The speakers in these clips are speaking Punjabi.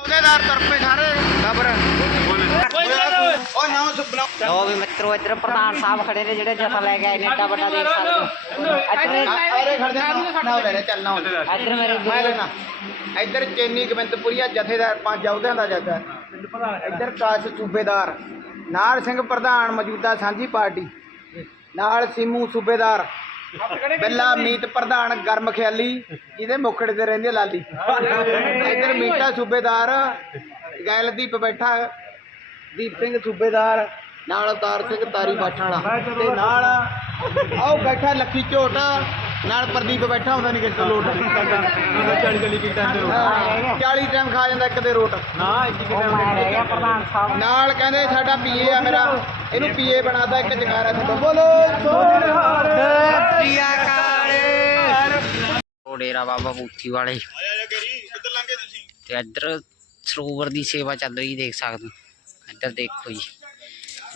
ਉਹਦੇਦਾਰ ਤਰਪੇ ਸਾਰੇ। ਖਬਰ। ਓ ਨਾ। ਸੁਪਨਾ ਲੋ ਵੀ ਮਿੱਤਰੋ ਇੱਧਰ ਪ੍ਰਧਾਨ ਸਾਹਿਬ ਖੜੇ ਨੇ ਜਿਹੜੇ ਜਥਾ ਲੈ ਕੇ ਆਏ ਨੇ ਏਡਾ ਵੱਡਾ ਦੇਖ ਸਕਦੇ ਹੋ ਇੱਧਰ ਅਰੇ ਖੜ ਜਾ ਨਾ। ਲੈ ਲੈ ਚੱਲ ਨਾ ਇੱਧਰ ਮੇਰੇ ਮੈਂ ਲੈਣਾ। ਇੱਧਰ ਚੇਨੀ ਗਵਿੰਦਪੁਰੀਆ ਜਥੇਦਾਰ ਪੰਜ ਅਹੁਦਿਆਂ ਦਾ ਜਥਾ। ਇੱਧਰ ਕਾਸ਼ ਸੂਬੇਦਾਰ। ਨਾਰ ਸਿੰਘ ਪ੍ਰਧਾਨ ਮੌਜੂਦਾ ਸਾਂਝੀ ਪਾਰਟੀ। ਨਾਲ ਸੀਮੂ ਸੂਬੇਦਾਰ। ਬਿੱਲਾ ਮੀਤ ਪ੍ਰਧਾਨ ਗਰਮ ਖਿਆਲੀ ਇਹਦੇ ਮੁਖੜੇ ਤੇ ਰਹਿੰਦੇ ਲਾਲੀ। ਇਧਰ ਮੀਟਾ ਸੂਬੇਦਾਰ, ਗੈਲਦੀਪ ਬੈਠਾ, ਦੀਪ ਸਿੰਘ ਸੂਬੇਦਾਰ, ਨਾਲ ਅਵਤਾਰ ਸਿੰਘ ਤਾਰੀ ਬਾਠਾ ਤੇ ਨਾਲ ਆਓ ਬੈਠਾ ਲੱਖੀ ਝੋਟ ਨਾਲ ਪ੍ਰਦੀਪ ਬੈਠਾ ਹੁੰਦਾ ਨਹੀਂ ਕਿਸੇ ਲੋਟ। 40 40 ਕੀਤਾ 40 ਟਾਈਮ ਖਾ ਜਾਂਦਾ ਇੱਕ ਦੇ ਰੋਟ। ਮੈਂ ਰਹਿ ਗਿਆ ਪ੍ਰਧਾਨ ਸਾਹਿਬ ਨਾਲ ਕਹਿੰਦੇ ਸਾਡਾ ਪੀਏ ਆ ਮੇਰਾ। ਇਹਨੂੰ ਪੀਏ ਬਣਾਦਾ ਇੱਕ ਜਗਾਰਾ ਤੋਂ ਬੋਲੋ ਉਹ ਡੇਰਾ ਬਾਬਾ ਬੂਥੀ ਵਾਲੇ। ਤੇ ਇੱਧਰ ਸਰੋਵਰ ਦੀ ਸੇਵਾ ਚੱਲ ਰਹੀ ਦੇਖ ਸਕਦੇ ਹੋ। ਇੱਧਰ ਦੇਖੋ ਜੀ।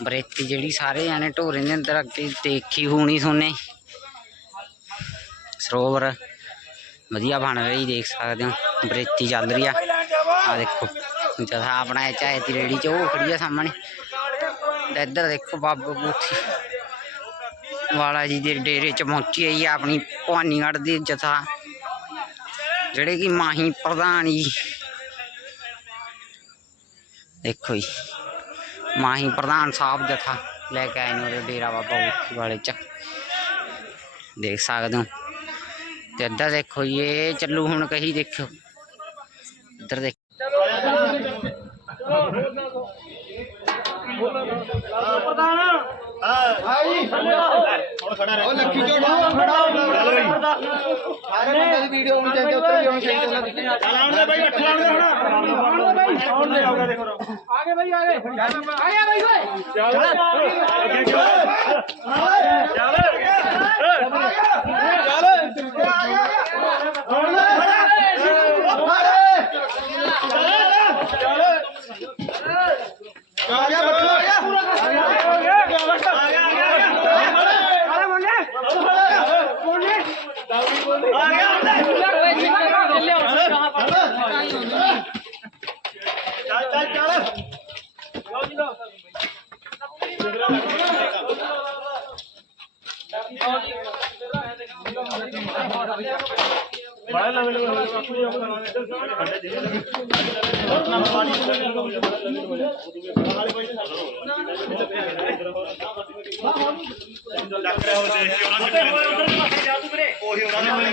ਬਰੇਤੀ ਜਿਹੜੀ ਸਾਰੇ ਜਾਣੇ ਢੋਰੇ ਦੇ ਅੰਦਰ ਅੱਗੇ ਦੇਖੀ ਹੋਣੀ ਸੋਨੇ। ਸਰੋਵਰ ਵਧੀਆ ਬਣ ਰਹੀ ਦੇਖ ਸਕਦੇ ਹੋ ਬਰੇਤੀ ਚੱਲ ਰਹੀ ਆ ਆ ਦੇਖੋ ਜਥਾ ਆਪਣਾ ਇਹ ਚਾਹੇ ਦੀ ਰੇੜੀ ਚ ਉਹ ਖੜੀ ਆ ਸਾਹਮਣੇ ਤੇ ਇੱਧਰ ਦੇਖੋ ਬਾਬਾ ਬੂਥੀ ਵਾਲਾ ਜੀ ਦੇ ਡੇਰੇ ਚ ਪਹੁੰਚੀ ਹੈ ਜੀ ਆਪਣੀ ਭਵਾਨੀਗੜ੍ਹ ਦੀ ਜਥਾ ਜਿਹੜੇ ਕਿ ਮਾਹੀ ਪ੍ਰਧਾਨ ਜੀ ਦੇਖੋ ਜੀ ਮਾਹੀ ਪ੍ਰਧਾਨ ਸਾਹਿਬ ਜਥਾ ਲੈ ਕੇ ਆਏ ਨੇ ਉਹਦੇ ਡੇਰਾ ਬਾਬਾ ਬੂਥੀ ਵਾਲੇ ਚ ਦੇਖ ਸਕਦੇ ਹੋ ਤੇ ਇੱਧਰ ਦੇਖੋ ਜੀ ਇਹ ਚੱਲੂ ਹੁਣ ਕਹੀ ਦੇਖਿਓ ਇੱਧਰ ਦੇਖ ਉਹ ਲੱਖੀ ਝੋਟ ਖੜਾ ਹੋ ਸਾਰੇ ਬੰਦੇ ਦੀ ਵੀਡੀਓ ਹੋਣੀ ਚਾਹੀਦੀ ਉੱਤੇ ਵੀ ਹੋਣੀ ਚਾਹੀਦੀ ਆਉਣ ਦੇ ਬਾਈ ਬੱਠਾ ਆਉਣ ਦੇ ਹੁਣ ਆਉਣ ਦੇ ਆਉਣ ਦੇ ਦੇਖੋ ਆਗੇ ਬਾਈ ਆਗੇ ਆਗੇ ਬਾਈ ਓਏ ਚੱਲ ਅੱਗੇ ਚੱਲ ਆ ਗਿਆ ਬੱਠੂ। ਆ ਗਿਆ ਚੱਲ। ਚੱਲ ਚੱਲ। ਬੜਾ ਲੰਮੇ ਲੰਮੇ ਹੋ ਗਏ ਬਾਪੂ ਜੀ ਉਹ ਖੱਡੇ ਦੇ ਨਾ ਪਾਣੀ ਲੱਗ ਰਿਹਾ ਉਹ ਦੇਖ ਕੇ ਉਹਨਾਂ ਨੇ ਉਹੀ ਉਹਨਾਂ ਨੇ